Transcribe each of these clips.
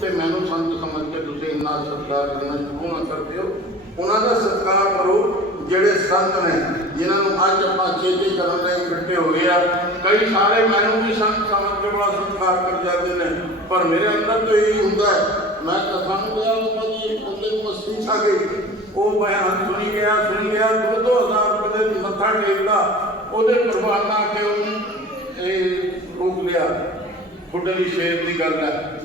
ਤੇ ਮੈਨੂੰ ਸੰਤ ਸਮਝ ਕੇ ਤੁਸੀਂ ਇੰਨਾ ਸਤਿਕਾਰ ਕਰਨਾ ਸ਼ੁਰੂ ਨਾ ਕਰਦੇ ਹੋ ਉਹਨਾਂ ਦਾ ਸਤਿਕਾਰ ਕਰੋ, ਜਿਹੜੇ ਸੰਤ ਨੇ, ਜਿਨ੍ਹਾਂ ਨੂੰ ਅੱਜ ਆਪਾਂ ਚੇਤੇ ਕਰਨ ਲਈ ਇਕੱਠੇ ਹੋਏ ਆ। ਕਈ ਸਾਰੇ ਮੈਨੂੰ ਵੀ ਸੰਤ ਸਮਝ ਕੇ ਬੜਾ ਸਤਿਕਾਰ ਕਰ ਜਾਂਦੇ ਨੇ, ਪਰ ਮੇਰੇ ਅੰਦਰ ਤੋਂ ਇਹ ਹੁੰਦਾ ਮੈਂ ਕਥਾ ਨੂੰ ਗਿਆ ਉਹ ਜੀ ਬੰਦੇ ਨੂੰ ਮਸਤੀ ਛਾ ਗਈ ਉਹ ਬਿਆਨ ਸੁਣੀ ਗਿਆ ਸੁਣੀ ਗਿਆ, ਦੋ ਦੋ ਹਜ਼ਾਰ ਰੁਪਏ ਮੱਥਾ ਟੇਕਦਾ, ਉਹਦੇ ਪ੍ਰਵਾਨਾ ਕੇ ਉਹਨੂੰ ਇਹ ਰੋਕ ਲਿਆ। ਬੁੱਢਲੀ ਸ਼ੇਰ ਦੀ ਗੱਲ ਹੈ।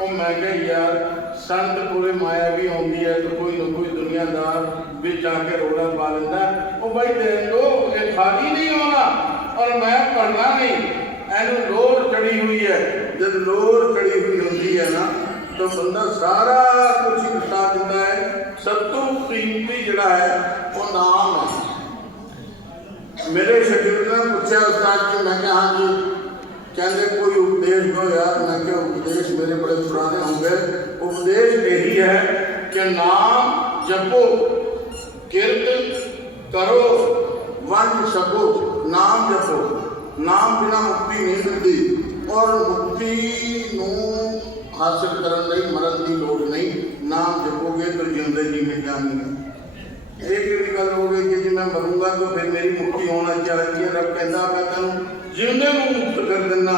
ਉਹ ਮੈਂ ਕਿਹਾ, ਯਾਰ, ਸੰਤ ਪੂਰੇ ਮਾਇਆ ਵੀ ਆਉਂਦੀ ਹੈ ਤੇ ਕੋਈ ਨਾ ਕੋਈ ਦੁਨੀਆਦਾਰ ਵਿੱਚ ਆ ਕੇ ਰੋੜਾ ਪਾ ਲੈਂਦਾ ਉਹ ਬਾਈ ਦੇਖ ਲੋ ਇਹ ਖਾਲੀ ਨਹੀਂ ਹੋਣਾ ਔਰ ਮੈਂ ਪੜਨਾ ਨਹੀਂ। ਇਹਨੂੰ ਲੋਰ ਚੜੀ ਹੋਈ ਹੈ। ਜਦ ਲੋਰ ਚੜੀ ਹੋਈ ਹੁੰਦੀ ਹੈ ਨਾ, ਤਾਂ ਬੰਦਾ ਸਾਰਾ ਕੁਝ ਹਟਾ ਦਿੰਦਾ ਹੈ। ਸਭ ਤੋਂ ਕੀਮਤੀ ਜਿਹੜਾ ਹੈ, ਉਹ ਨਾਮ ਹੈ। ਮੇਰੇ ਸ਼ਾਗਿਰਦ ਨੇ ਪੁੱਛਿਆ, ਉਸਤਾਦ ਜੀ, ਮੈਂ ਕਿਹਾ ਹਾਂ ਜੀ ਕਹਿੰਦੇ ਕੋਈ ਉਪਦੇਸ਼ ਹੋਇਆ ਮੈਂ ਕਿਹਾ ਉਪਦੇਸ਼ ਮੇਰੇ ਬੜੇ ਪੁਰਾਣੇ ਹੋ ਗਏ ਉਪਦੇਸ਼ ਇਹੀ ਹੈ ਕਿ ਨਾਮ ਜਪੋ, ਕਿਰਤ ਕਰੋ, ਵੰਡ ਸਕੋ ਨਾਮ ਜਪੋ। ਨਾਮ ਬਿਨਾ ਮੁਕਤੀ ਨਹੀਂ ਮਿਲਦੀ ਔਰ ਮੁਕਤੀ ਨੂੰ ਹਾਸਲ ਕਰਨ ਲਈ ਮਰਨ ਦੀ ਲੋੜ ਨਹੀਂ। ਨਾਮ ਜਪੋਗੇ ਤਾਂ ਜਿਉਂਦੇ ਜੀ ਮਿਲ ਜਾਣਗੇ। ਇਹ ਕਿਹੜੀ ਗੱਲ ਹੋ ਗਈ ਕਿ ਜੇ ਮੈਂ ਮਰੂੰਗਾ ਤਾਂ ਫਿਰ ਮੇਰੀ ਮੁਕਤੀ ਹੋਣਾ ਚਾਹੀਦੀ ਹੈ। ਰੱਬ ਕਹਿੰਦਾ, ਮੈਂ ਤੈਨੂੰ ਜਿਉਂਦੇ ਨੂੰ ਮੁਕਤ ਕਰ ਦਿੰਦਾ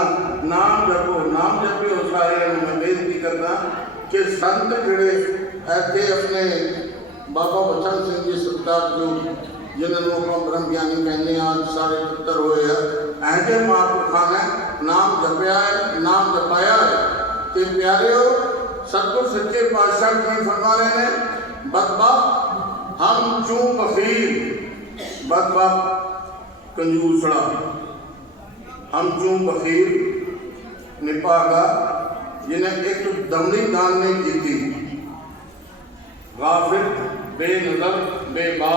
ਨਾਮ ਜਪੋ, ਨਾਮ ਜਪਿਓ ਸਾਰਿਆਂ ਨੂੰ ਮੈਂ ਬੇਨਤੀ ਕਰਦਾ ਕਿ ਸੰਤ ਜਿਹੜੇ ਇੱਥੇ ਆਪਣੇ ਬਾਬਾ ਬਚਨ ਸਿੰਘ ਜੀ ਸਤਿਕਾਰ ਜੋ, ਜਿਨ੍ਹਾਂ ਨੂੰ ਆਪਾਂ ਬ੍ਰਹਮ ਗਿਆਨੀ ਕਹਿੰਦੇ ਆ ਸਾਰੇ ਪੁੱਤਰ ਹੋਏ ਆ ਐਸੇ ਮਹਾਂਪੁਰਖਾਂ ਨੇ ਨਾਮ ਜਪਿਆ ਹੈ, ਨਾਮ ਜਪਾਇਆ ਹੈ। ਤੇ ਪਿਆਰਿਓ, ਸਤਿਗੁਰ ਸੱਚੇ ਪਾਤਸ਼ਾਹ ਕੀ ਫਰਮਾ ਰਹੇ ਨੇ ਬਦਬਾ ਹਮ ਚੂੰ ਬਖੀਰ ਬਦਬਾ ਕੰਜੂਸੜਾ ਹਮ ਚੂੰ ਬਖੀਰ ਨਿਪਾਗਾ ਜਿਹਨੇ ਇੱਕ ਦਮੜੀ ਦਾਨ ਨਹੀਂ ਕੀਤੀ ਗਾਫਿਰ ਬੇਨਜ਼ਰ ਬੇਬਾ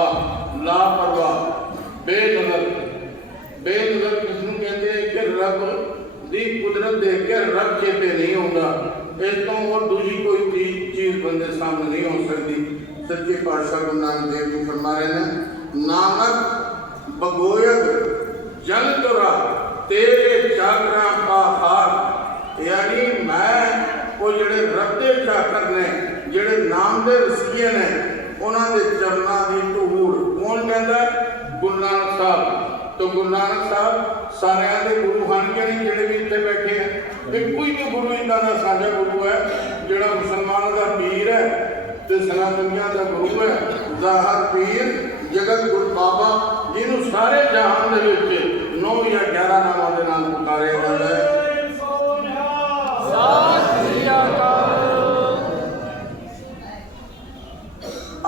ਲਾਪਰਵਾਹ ਬੇਨਜ਼ਰ ਬੇਨਜ਼ਰ ਕਿਸ ਨੂੰ ਕਹਿੰਦੇ ਆ ਕਿ ਰੱਬ ਦੀ ਕੁਦਰਤ ਦੇਖ ਕੇ ਰੱਬ ਚੇਤੇ ਨਹੀਂ ਆਉਂਦਾ ਇਸ ਤੋਂ ਹੋਰ ਦੂਜੀ ਕੋਈ ਚੀਜ਼ ਚੀਜ਼ ਬੰਦੇ ਸਾਹਮਣੇ ਨਹੀਂ ਹੋ ਸਕਦੀ ਸੱਚੇ ਪਾਤਸ਼ਾਹ ਗੁਰੂ ਨਾਨਕ ਦੇਵ ਜੀ ਫਰਮਾ ਰਹੇ ਨੇ ਨਾਨਕ ਬਗੋਇਦ ਜਨ ਤੁਰਾ ਤੇਰੇ ਚਾਕਰਾਂ ਕਾ ਹਾਰ। ਯਾਨੀ ਮੈਂ, ਉਹ ਜਿਹੜੇ ਰੱਬ ਚਾਕਰ ਨੇ, ਜਿਹੜੇ ਨਾਮ ਦੇ ਰਸੀਏ ਨੇ, ਉਹਨਾਂ ਦੇ ਚਰਨਾਂ ਦੀ ਧੂੜ। ਕੌਣ ਕਹਿੰਦਾ? ਗੁਰੂ ਨਾਨਕ ਸਾਹਿਬ। ਤੋਂ ਗੁਰੂ ਨਾਨਕ ਸਾਹਿਬ, ਸਾਰਿਆਂ ਦੇ ਗੁਰੂ ਹਨ ਕਿ ਨਹੀਂ ਜਿਹੜੇ ਵੀ ਇੱਥੇ ਬੈਠੇ ਆ। ਇੱਕੋ ਹੀ ਗੁਰੂ ਇਹਨਾਂ ਦਾ ਸਾਡਾ ਗੁਰੂ ਹੈ, ਜਿਹੜਾ ਮੁਸਲਮਾਨਾਂ ਦਾ ਪੀਰ ਹੈ ਤੇ ਸਨਾਤਨੀਆਂ ਦਾ ਗੁਰੂ ਹੈ। ਜ਼ਾਹਰ ਪੀਰ, ਜਗਤ ਗੁਰ ਬਾਬਾ, ਜਿਹਨੂੰ ਸਾਰੇ ਜਹਾਨ ਦੇ ਵਿੱਚ 9 ਜਾਂ 11 ਨਾਮਾਂ ਦੇ ਨਾਲ ਪੁਕਾਰਿਆ ਜਾਂਦਾ ਹੈ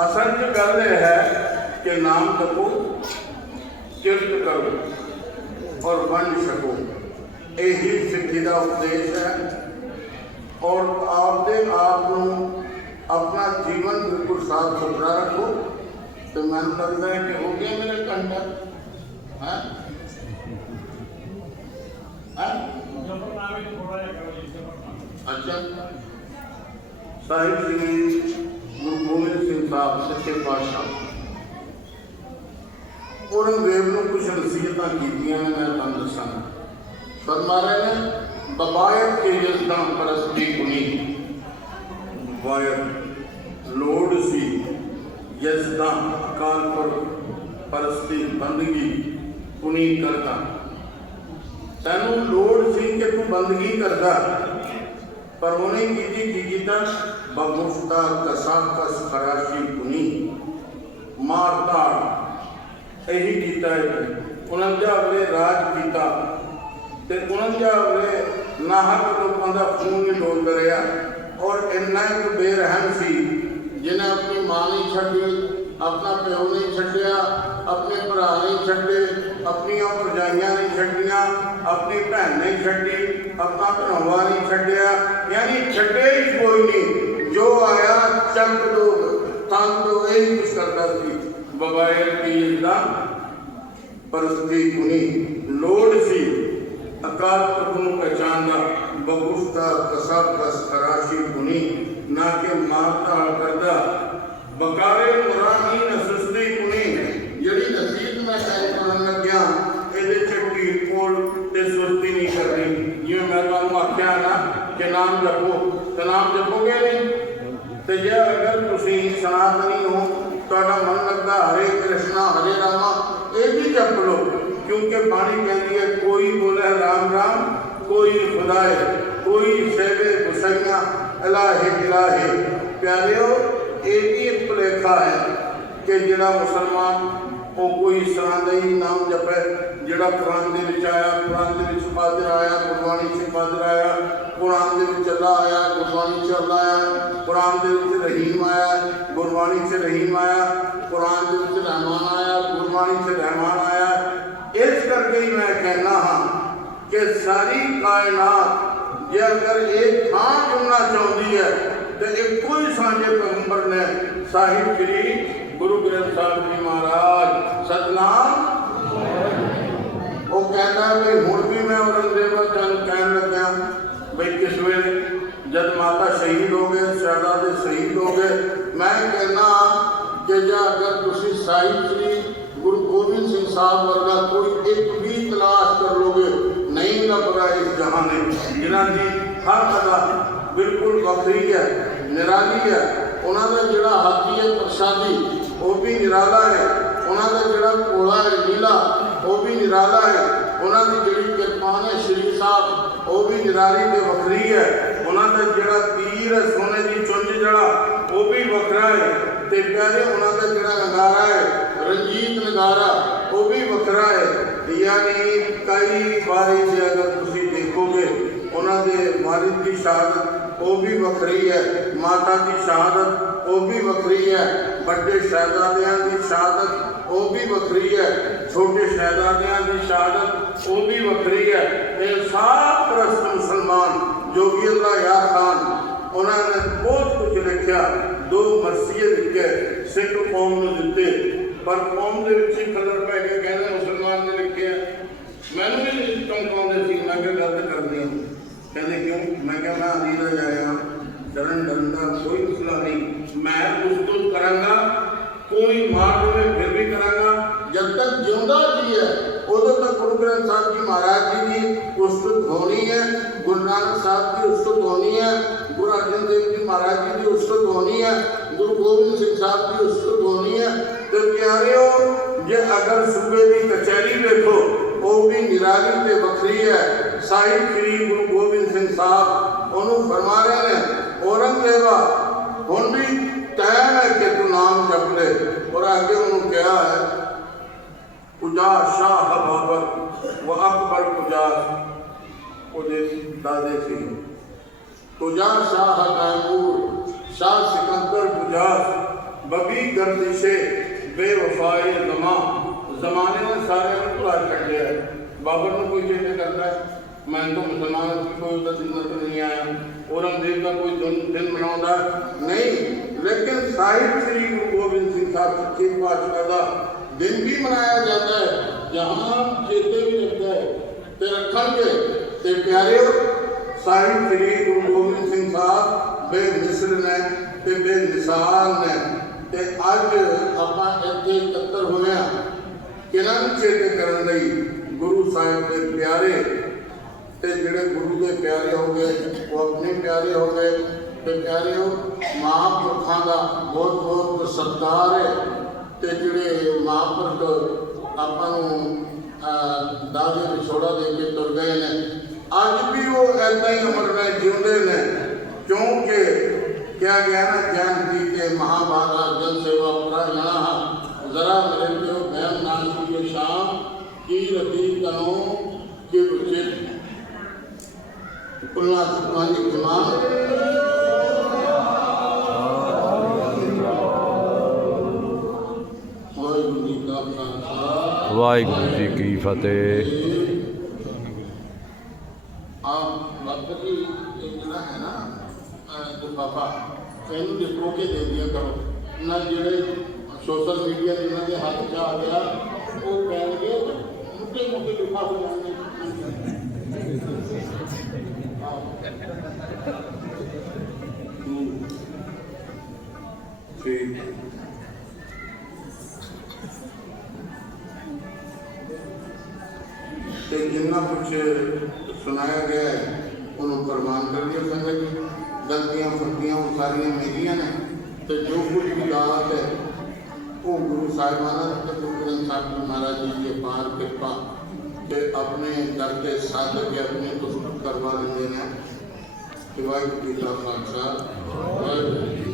ਅਸਲ ਚ ਗੱਲ ਇਹ ਹੈ ਕਿ ਨਾਮ ਜਪੋ ਕਿਰਤ ਕਰੋ ਔਰ ਵੰਡ ਸਕੋ ਇਹੀ ਸਿੱਖੀ ਦਾ ਉਪਦੇਸ਼ ਹੈ ਔਰ ਆਪਦੇ ਆਪ ਨੂੰ ਆਪਣਾ ਜੀਵਨ ਬਿਲਕੁਲ ਸਾਫ਼ ਸੁਥਰਾ ਰੱਖੋ ਤੇ ਮੈਨੂੰ ਲੱਗਦਾ ਹੈ ਕਿ ਹੋ ਗਿਆ ਮੇਰੇ ਕੰਡਾ ਅੱਛਾ। ਸਾਹਿਬ ਜੀ, ਗੁਰੂ ਗੋਬਿੰਦ ਸਿੰਘ ਸਾਹਿਬ, ਸੱਚੇ ਪਾਤਸ਼ਾਹ। ਔਰੰਗਜ਼ੇਬ ਨੂੰ ਕੁਝ ਨਸੀਹਤਾਂ ਕੀਤੀਆਂ ਨੇ, ਮੈਂ ਤੁਹਾਨੂੰ ਦੱਸਾਂ। ਫਰਮਾ ਨੇ ਬਬਾਇਤ ਕੇ ਜਸਦਾਂ ਪਰਸਤੀ ਗੁਣੀ ਬਬਾਇਤ ਲੋੜ ਸੀ ਜਸਦਾਂ ਅਕਾਲ ਪੁਰਖ ਪਰਸਤੀ ਬੰਦਗੀ ਗੁਣੀ ਕਰਦਾ। ਤੈਨੂੰ ਲੋੜ ਸੀ ਕਿ ਤੂੰ ਬੰਦਗੀ ਕਰਦਾ। ਪਰ ਉਹਨੇ ਕੀਤੀ ਕੀ ਕੀਤਾ? ਬਗੁਫਤਾ ਕਸਾਕਸ ਖਰਾਸ਼ੀ ਗੁਣੀ ਇਹੀ ਕੀਤਾ ਹੈ ਉਹਨਾਂ ਦੇ ਅਗਲੇ ਰਾਜ ਕੀਤਾ। ਤੇ ਉਹਨਾਂ ਦੇ ਅਗਲੇ ਨਾਹਕ ਲੋਕਾਂ ਦਾ ਖੂਨ ਨਹੀਂ ਡੋਲ ਕਰਿਆ। ਔਰ ਇੰਨਾ ਇੱਕ ਬੇਰਹਿਮ ਸੀ, ਜਿਹਨੇ ਆਪਣੀ ਮਾਂ ਨਹੀਂ ਛੱਡੀ, ਆਪਣਾ ਪਿਓ ਨਹੀਂ ਛੱਡਿਆ, ਆਪਣੇ ਭਰਾ ਨਹੀਂ ਛੱਡੇ, ਆਪਣੀਆਂ ਭਰਜਾਈਆਂ ਨਹੀਂ ਛੱਡੀਆਂ, ਆਪਣੀ ਭੈਣ ਨਹੀਂ ਛੱਡੀ। ਆਪਣਾ ਭਰਾਵਾ ਨਹੀਂ ਛੱਡਿਆ ਯਾਨੀ ਛੱਡੇ ਹੀ ਕੋਈ ਨਹੀਂ ਜੋ ਆਇਆ ਚੱਕ ਦੋ ਤੰਗ ਦੋ ਇਹ ਕੁਛ ਕਰਦਾ ਸੀ ਬਗਾਇਰ ਦੀ ਦਾ ਪਰਸਤੀ ਗੁਣੀ ਲੋੜ ਸੀ ਅਕਾਲ ਪੁਰਖ ਨੂੰ ਪਛਾਣਦਾ ਬਗੁਫਤਾ ਕਸਬ ਕਸ ਕਰਾਸ਼ੀ ਗੁਣੀ ਨਾ ਕਿ ਮਾਰਤਾ ਕਰਦਾ ਬਕਾਰੇ ਮੁਰਾਨੀ ਨਸਸਤੀ ਗੁਣੀ ਜਿਹੜੀ ਨਸੀਹਤ ਮੈਂ ਕਹਿ ਕਰਨ ਲੱਗਿਆ ਇਹਦੇ ਚ ਢੀਠ ਕੋਲ ਤੇ ਸੁਰਤੀ ਨਹੀਂ ਕਰਨੀ ਜਿਵੇਂ ਮੈਂ ਤੁਹਾਨੂੰ ਆਖਿਆ ਨਾ ਕਿ ਨਾਮ ਜਪੋ ਤੇ ਨਾਮ ਜਪੋਗੇ ਨਹੀਂ? ਤੇ ਜੇ ਅਗਰ ਤੁਸੀਂ ਸਨਾਤਨੀ ਹੋ, ਤੁਹਾਡਾ ਮਨ ਲੱਗਦਾ ਹਰੇ ਕ੍ਰਿਸ਼ਨਾ, ਹਰੇ ਰਾਮਾ, ਇਹ ਵੀ ਜਪ ਲਓ, ਕਿਉਂਕਿ ਬਾਣੀ ਕਹਿੰਦੀ ਹੈ, ਕੋਈ ਬੋਲੇ ਰਾਮ ਰਾਮ, ਕੋਈ ਖੁਦਾਏ, ਕੋਈ ਸੇਵੇ ਗੁਸਈਆਂ ਇਲਾਹੇ ਇਲਾਹੇ ਪਿਆਰਿਓ, ਇਹ ਵੀ ਇੱਕ ਭੁਲੇਖਾ ਹੈ ਕਿ ਜਿਹੜਾ ਮੁਸਲਮਾਨ ਉਹ ਕੋਈ ਇਸ ਤਰ੍ਹਾਂ ਦਾ ਹੀ ਨਾਮ ਜਪੇ ਜਿਹੜਾ ਕੁਰਾਨ ਦੇ ਵਿੱਚ ਆਇਆ ਕੁਰਾਨ ਦੇ ਵਿੱਚ ਫਾਜ਼ਰ ਆਇਆ ਗੁਰਬਾਣੀ ਚ ਫਾਜ਼ਰ ਆਇਆ ਕੁਰਾਨ ਦੇ ਵਿੱਚ ਅੱਲਾ ਆਇਆ ਗੁਰਬਾਣੀ ਚ ਅੱਲਾ ਆਇਆ ਕੁਰਾਨ ਦੇ ਵਿੱਚ ਰਹੀਮ ਆਇਆ ਗੁਰਬਾਣੀ ਚ ਰਹੀਮ ਆਇਆ ਕੁਰਾਨ ਦੇ ਵਿੱਚ ਰਹਿਮਾਨ ਆਇਆ ਗੁਰਬਾਣੀ ਚ ਰਹਿਮਾਨ ਆਇਆ ਇਸ ਕਰਕੇ ਹੀ ਮੈਂ ਕਹਿਣਾ ਹਾਂ ਕਿ ਸਾਰੀ ਕਾਇਨਾਤ ਜੇ ਅਗਰ ਇਹ ਥਾਂ ਚੁਣਨਾ ਚਾਹੁੰਦੀ ਹੈ ਤੇ ਇੱਕੋ ਹੀ ਸਾਂਝੇ ਪੈਗੰਬਰ ਨੇ ਸਾਹਿਬ ਸ੍ਰੀ ਗੁਰੂ ਗ੍ਰੰਥ ਸਾਹਿਬ ਜੀ ਮਹਾਰਾਜ ਸਤਨਾਮ ਉਹ ਕਹਿੰਦਾ ਵੀ ਹੁਣ ਵੀ ਮੈਂ ਔਰੰਗਜ਼ੇਬ ਦਾ ਜੰਗ ਕਹਿਣ ਲੱਗਿਆ ਬਈ ਕਿਸ ਵੇਲੇ ਜਦ ਮਾਤਾ ਸ਼ਹੀਦ ਹੋ ਗਏ ਸ਼ਹਿਜ਼ਾਦੇ ਸ਼ਹੀਦ ਹੋ ਗਏ ਮੈਂ ਕਹਿੰਦਾ ਕਿ ਜੇ ਅਗਰ ਤੁਸੀਂ ਸਾਹਿਬ ਸ੍ਰੀ ਗੁਰੂ ਗੋਬਿੰਦ ਸਿੰਘ ਸਾਹਿਬ ਵਰਗਾ ਕੋਈ ਇੱਕ ਵੀ ਤਲਾਸ਼ ਕਰ ਲੋਗੇ ਨਹੀਂ ਲੱਭਦਾ ਇਸ ਜਹਾਨ ਨੇ ਜਿਨ੍ਹਾਂ ਦੀ ਹਰ ਅਦਾ ਬਿਲਕੁਲ ਵੱਖਰੀ ਹੈ, ਨਿਰਾਲੀ ਹੈ, ਉਹਨਾਂ ਦਾ ਜਿਹੜਾ ਹਾਥੀ ਹੈ ਪ੍ਰਸ਼ਾਦੀ, ਉਹ ਵੀ ਨਿਰਾਲਾ ਹੈ। ਉਹਨਾਂ ਦਾ ਜਿਹੜਾ ਕੋਲਾ ਹੈ ਨੀਲਾ, ਉਹ ਵੀ ਨਿਰਾਲਾ ਹੈ। ਉਹਨਾਂ ਦੀ ਜਿਹੜੀ ਕਿਰਪਾਨ ਹੈ ਸ਼੍ਰੀ ਸਾਹਿਬ, ਉਹ ਵੀ ਨਿਰਾਲੀ ਤੇ ਵੱਖਰੀ ਹੈ। ਉਹਨਾਂ ਦਾ ਜਿਹੜਾ ਤੀਰ ਹੈ ਸੋਨੇ ਦੀ ਚੁੰਝ ਜਿਹੜਾ ਉਹ ਵੀ ਵੱਖਰਾ ਹੈ ਤੇ ਪਿਆਰੇ ਉਹਨਾਂ ਦਾ ਜਿਹੜਾ ਨਗਾਰਾ ਹੈ, ਰਣਜੀਤ ਨਗਾਰਾ ਉਹ ਵੀ ਵੱਖਰਾ ਹੈ। ਯਾਨੀ ਕਈ ਵਾਰੀ ਜੇ ਅਗਰ ਤੁਸੀਂ ਦੇਖੋਗੇ, ਉਹਨਾਂ ਦੇ ਵਾਰਿਦ ਦੀ ਸ਼ਹਾਦਤ, ਉਹ ਵੀ ਵੱਖਰੀ ਹੈ। ਮਾਤਾ ਦੀ ਸ਼ਹਾਦਤ, ਉਹ ਵੀ ਵੱਖਰੀ ਹੈ। ਵੱਡੇ ਸ਼ਹਿਜ਼ਾਦਿਆਂ ਦੀ ਸ਼ਹਾਦਤ, ਉਹ ਵੀ ਵੱਖਰੀ ਹੈ। ਛੋਟੇ ਸ਼ਹਿਜ਼ਾਦਿਆਂ ਦੀ ਸ਼ਹਾਦਤ, ਉਹ ਵੀ ਵੱਖਰੀ ਹੈ। ਇਹ ਸਾਤ ਪ੍ਰਸਤ ਮੁਸਲਮਾਨ ਜੋਗੀ ਅੱਲਾ ਯਾਰ ਖਾਨ, ਉਹਨਾਂ ਨੇ ਬਹੁਤ ਕੁਝ ਲਿਖਿਆ। ਦੋ ਮਰਸੀਏ ਦਿੱਤੇ ਸਿੱਖ ਕੌਮ ਨੂੰ ਦਿੱਤੇ। ਪਰ ਕੌਮ ਦੇ ਵਿੱਚ ਹੀ ਖਲਲ ਪੈ ਕੇ ਕਹਿੰਦੇ ਮੁਸਲਮਾਨ ਨੇ ਲਿਖਿਆ, ਮੈਨੂੰ ਵੀ ਚਮਕਾਉਂਦੇ ਸੀ ਮੈਂ ਕਿਹਾ ਗਲਤ ਕਰਨੀ ਹੈ। ਕਹਿੰਦੇ, ਕਿਉਂ? ਮੈਂ ਕਿਹਾ, ਮੈਂ ਅਲੀ ਦਾ ਜਾਇਆ ਡਰਨ ਡਰਨ ਦਾ ਕੋਈ ਮਸਲਾ ਨਹੀਂ। ਮੈਂ ਉਸਤਤ ਕਰਾਂਗਾ, ਕੋਈ ਮਾਰ ਦੇਵੇ ਫਿਰ ਵੀ ਕਰਾਂਗਾ। ਜਦ ਤੱਕ ਜਿਉਂਦਾ ਜੀ ਹੈ, ਉਦੋਂ ਤੱਕ ਗੁਰੂ ਗ੍ਰੰਥ ਸਾਹਿਬ ਜੀ ਮਹਾਰਾਜ ਜੀ ਦੀ ਉਸਤਤ ਹੋਣੀ ਹੈ, ਗੁਰੂ ਨਾਨਕ ਸਾਹਿਬ ਦੀ ਉਸਤਤ ਹੋਣੀ ਹੈ, ਗੁਰੂ ਅਰਜਨ ਦੇਵ ਜੀ ਮਹਾਰਾਜ ਜੀ ਦੀ ਉਸਤਤ ਹੋਣੀ ਹੈ ਗੁਰੂ ਗੋਬਿੰਦ ਸਿੰਘ ਸਾਹਿਬ ਦੀ ਉਸਤਤ ਹੋਣੀ ਹੈ ਤੇ ਪਿਆਰਿਓ ਜੇ ਅਗਰ ਸੂਬੇ ਦੀ ਕਚਹਿਰੀ ਵੇਖੋ ਉਹ ਵੀ ਨਿਰਾਲੀ ਤੇ ਵੱਖਰੀ ਹੈ ਸਾਹਿਬ ਸ੍ਰੀ ਗੁਰੂ ਗੋਬਿੰਦ ਸਿੰਘ ਸਾਹਿਬ ਉਹਨੂੰ ਫਰਮਾ ਰਹੇ ਨੇ ਔਰੰਗਜ਼ੇਬਾ ਹੁਣ ਵੀ ਟਾਈਮ ਹੈ ਕਿ ਤੂੰ ਨਾਮ ਜਪ ਲੈ ਔਰ ਅੱਗੇ ਉਹਨੂੰ ਕਿਹਾ ਹੈ ਉਜਾ ਸ਼ਾਹ ਬਾਬਰ ਵ ਅਕਬਰ ਉਜਾਸ ਉਹਦੇ ਦਾਦੇ ਸੀ ਤੁਜਾ ਸ਼ਾਹ ਤੈਮੂਰ ਸ਼ਾਹ ਸਿਕੰਦਰ ਉਜਾਸ ਬਬੀ ਗਰਦਿਸ਼ੇ ਬੇਵਫਾਏ ਜ਼ਮਾ ਜ਼ਮਾਨੇ ਨੇ ਸਾਰਿਆਂ ਨੂੰ ਭੁਲਾ ਛੱਡਿਆ ਬਾਬਰ ਨੂੰ ਕੋਈ ਚੇਤੇ ਕਰਦਾ ਹੈ ਮੈਂ ਤਾਂ ਮੁਸਲਮਾਨ ਸੀ ਕੋਈ ਉਹਦਾ ਦਿਨ ਨਜ਼ਰ ਨਹੀਂ ਆਇਆ ਔਰੰਗਜ਼ੇਬ ਦਾ ਕੋਈ ਦਿਨ ਮਨਾਉਂਦਾ ਨਹੀਂ ਲੇਕਿਨ ਸਾਹਿਬ ਸ੍ਰੀ ਗੁਰੂ ਗੋਬਿੰਦ ਸਿੰਘ ਸਾਹਿਬ ਸੱਚੇ ਪਾਤਸ਼ਾਹ ਦਾ ਦਿਨ ਵੀ ਮਨਾਇਆ ਜਾਂਦਾ ਹੈ ਜਹਾਂ ਚੇਤੇ ਵੀ ਰੱਖਦਾ ਹੈ ਤੇ ਰੱਖਣਗੇ ਤੇ ਪਿਆਰਿਓ ਸਾਹਿਬ ਸ੍ਰੀ ਗੁਰੂ ਗੋਬਿੰਦ ਸਿੰਘ ਸਾਹਿਬ ਬੇਮਿਸਰ ਨੇ ਤੇ ਬੇਮਿਸਾਲ ਨੇ। ਤੇ ਅੱਜ ਆਪਾਂ ਇੱਥੇ ਇਕੱਤਰ ਹੋਏ ਹਾਂ। ਕਿਹਨਾਂ ਨੂੰ ਚੇਤੇ ਕਰਨ ਲਈ ਗੁਰੂ ਸਾਹਿਬ ਦੇ ਪਿਆਰੇ ਤੇ ਜਿਹੜੇ ਗੁਰੂ ਦੇ ਪਿਆਰੇ ਹੋ ਗਏ ਉਹ ਆਪਣੇ ਪਿਆਰੇ ਹੋ ਗਏ। ਤੇ ਪਿਆਰਿਓ ਮਹਾਂਪੁਰਖਾਂ ਦਾ ਬਹੁਤ ਬਹੁਤ ਸਤਿਕਾਰ ਹੈ। ਤੇ ਜਿਹੜੇ ਮਹਾਂਪੁਰਖ ਆਪਾਂ ਨੂੰ ਅਹ, ਦਾਦੇ ਵਿਛੋੜਾ ਦੇ ਕੇ ਤੁਰ ਗਏ ਨੇ ਅੱਜ ਵੀ ਉਹ ਐਦਾਂ ਹੀ ਅਮਰ ਵਿੱਚ ਜਿਉਂਦੇ ਨੇ, ਕਿਉਂਕਿ ਕਿਹਾ ਗਿਆ ਨਾ ਗਿਆਨ ਦੀ ਕੇ ਮਹਾਭਾਗਾ ਜਨ ਸੇਵਾ ਪ੍ਰਾਣਾ ਜ਼ਰਾ ਮੇਰੇ ਪਿਓ ਬਹਿਮ ਨਾਮ ਕੀ ਸ਼ਾਮ, ਕੀ ਰਤੀ ਤਨੋ ਕਿ ਉਚਿਤ ਕੁਲਨਾ ਸੁਖਾਨੀ ਜਮਾਨ ਵਾਹਿਗੁਰੂ ਜੀ ਕਾ ਖਾਲਸਾ। ਵਾਹਿਗੁਰੂ ਜੀ ਕੀ ਫਤਿਹ। ਆ ਬਾਬਾ ਜਿਹੜਾ ਹੈ ਨਾ ਲਿਫਾਫਾ ਇਹਨੂੰ ਲਿਖੋ ਕੇ ਦੇ ਦਿਆ ਕਰੋ। ਨਾ ਜਿਹੜੇ ਸੋਸ਼ਲ ਮੀਡੀਆ ਦੇ ਇਹਨਾਂ ਦੇ ਹੱਥ 'ਚ ਆ ਗਿਆ, ਉਹ ਕਹਿਣਗੇ, ਮੁੱਢੇ ਮੁੱਢੇ ਲਿਫਾਫੇ ਆਉਂਦੇ ਠੀਕ ਤੇ ਜਿੰਨਾ ਕੁਝ ਸੁਣਾਇਆ ਗਿਆ ਹੈ। ਉਹਨੂੰ ਪ੍ਰਵਾਨ ਕਰ ਸੰਗਤ ਗਲਤੀਆਂ ਫਰਤੀਆਂ ਉਹ ਸਾਰੀਆਂ ਮੇਰੀਆਂ ਨੇ ਤੇ ਜੋ ਕੁਝ ਵੀ ਲਾਤ ਹੈ, ਉਹ ਗੁਰੂ ਸਾਹਿਬਾਨਾਂ ਤੇ ਗੁਰੂ ਗ੍ਰੰਥ ਸਾਹਿਬ ਮਹਾਰਾਜ ਜੀ ਦੀ ਪਾਰ ਕਿਰਪਾ ਕਿ ਆਪਣੇ ਦਰ ਤੇ ਸਾਧਕ ਕੇ ਆਪਣੇ ਤੋਂ ਕਰਵਾ ਦਿੰਦੇ ਨੇ। ਕਿ ਵਾਹਿਗੁਰੂ ਜੀ ਦਾ ਖਾਲਸਾ। ਵਾਹਿਗੁਰੂ ਜੀ ਕੀ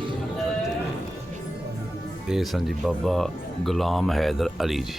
ਫਤਿਹ। ਇਹ ਸੰਜੀ ਬਾਬਾ ਗੁਲਾਮ ਹੈਦਰ ਅਲੀ ਜੀ।